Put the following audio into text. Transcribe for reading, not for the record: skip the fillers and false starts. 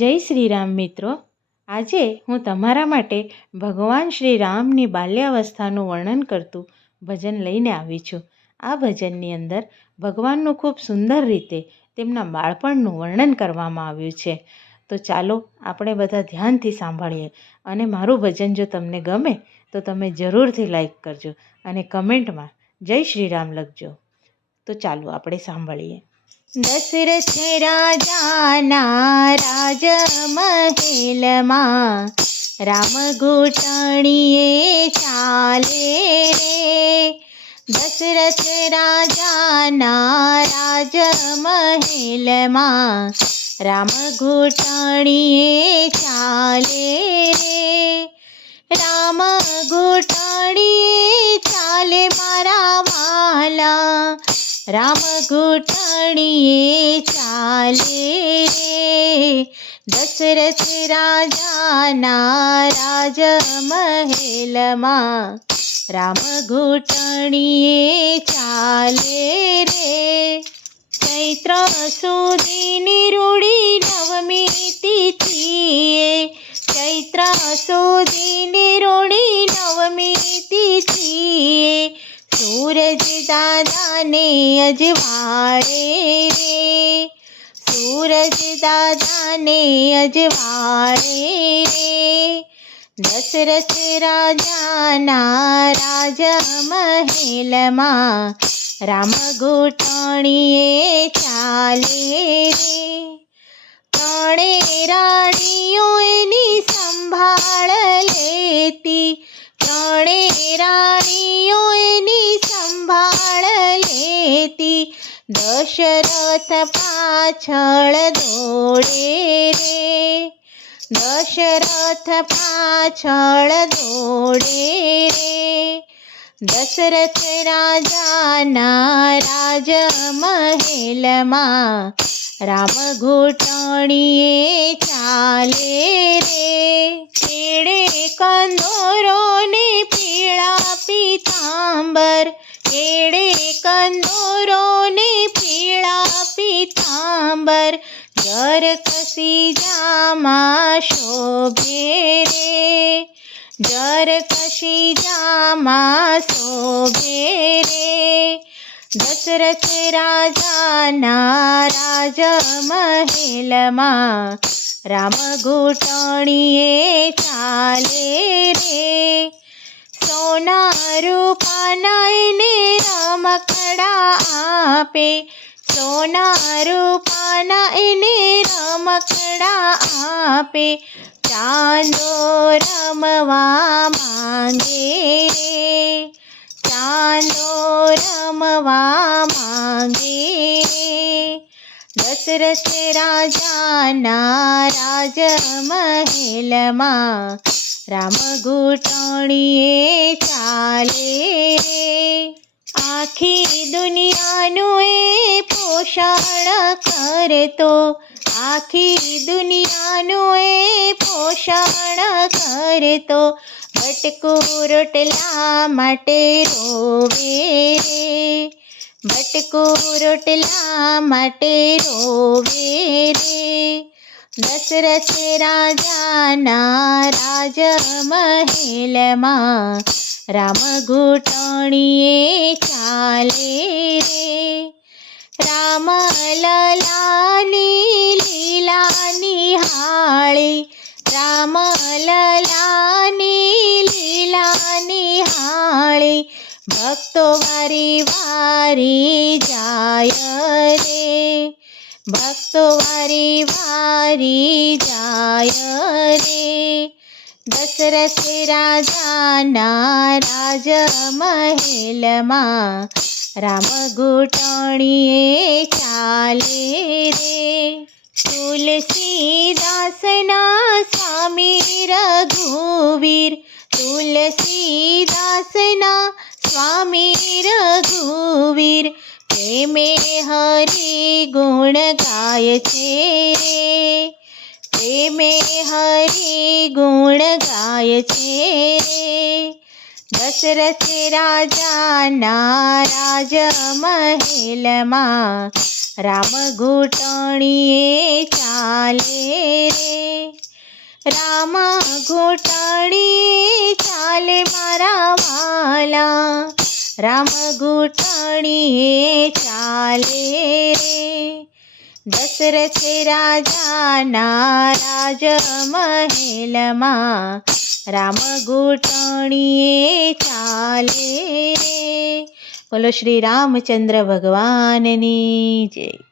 જય શ્રી રામ મિત્રો. આજે હું તમારા માટે ભગવાન શ્રી રામની બાલ્યાવસ્થાનું વર્ણન કરતું ભજન લઈને આવી છું. આ ભજનની અંદર ભગવાનનું ખૂબ સુંદર રીતે તેમના બાળપણનું વર્ણન કરવામાં આવ્યું છે. તો ચાલો આપણે બધા ધ્યાનથી સાંભળીએ. અને મારું ભજન જો તમને ગમે તો તમે જરૂરથી લાઈક કરજો અને કમેન્ટમાં જય શ્રી રામ લખજો. તો ચાલો આપણે સાંભળીએ. દશરથ રાજાના રાજમહેલમાં રામ ઘૂંટણીએ ચાલે રે. દશરથ રાજાના રાજમહેલમાં રામ ઘૂંટણીએ ચાલે રે. રામ ઘૂંટણીએ ચાલે મારા વાલા, રામ ઘૂંટણીએ ચાલે રે. દશરથ રાજાના રાજમહેલમાં રામ ઘૂંટણીએ ચાલે રે. ચૈત્ર સુદીની રૂડી નવમી તિથિએ, ચૈત્ર સુદીની રૂડી નવમી તિથિએ સૂરજ દાદાને અજવાળે રે. સૂરજ દાદાને અજવાળે રે. દશરથ રાજાના રાજમહેલમાં રામ ઘૂંટણીએ ચાલે રે. ત્રણે રાણીઓ એની સંભાળ લેતી, ત્રણે રાણીઓ એની સંભાળ લેતી. દશરથ પાછળ દોડે રે. દશરથ પાછળ દોડે રે. દશરથ રાજાના રાજમહેલમાં રામ ઘૂંટણીએ ચાલે રે. કેળે કંદોરો ને પીળા પીતાંબર, કેળે કંદોરો ને પીળા પીતાંબર જર કસી જામાં શોભે રે. જર કસી જામાં શોભે રે. દશરથ રાજાના રાજમહેલમાં રામ ઘૂંટણીએ ચાલે રે. સોના રૂપાના એને રમકડા આપે, સોના રૂપાના એને રમકડા આપે. ચાંદો રમવા માંગે રે. ચાંદો રમવા માંગે રે. દશરથ રાજાના રાજમહેલમાં રામ ઘૂંટણીએ ચાલે રે. આખી દુનિયાનું એ પોષણ કરતો, આખી દુનિયાનું એ પોષણ કરતો. બટકું રોટલા માટે રોવે રે. બટકું રોટલા માટે રોવે રે. દશરથ રાજાના રાજમહેલમાં રામ ઘૂંટણીએ ચાલે રે. રામ લલાની લીલા નિહાળી, રામ લલાની લીલા નિહાળી. ભક્તો વારી વારી જાય રે. ભક્તો વારી વારી જાય રે. દશરથ રાજાના રાજમહેલમાં રામ ઘૂંટણીએ ચાલે રે. તુલસીદાસના સ્વામી રઘુવીર, તુલસીદાસના સ્વામી રઘુવીર પ્રેમે હરિ ગુણ ગાય છે રે. પ્રેમે હરિ ગુણ ગાય છે રે. દશરથ રાજાના રાજમહેલમાં રામ ઘૂંટણીએ ચાલે રે. રામ ઘૂંટણીએ ચાલે મારા વાલા, રામ ઘૂંટણીએ ચાલે રે. દશરથ રાજાના રાજમહેલમાં રામ ઘૂંટણીએ ચાલે રે. બોલો શ્રી રામચંદ્ર ભગવાનની જય.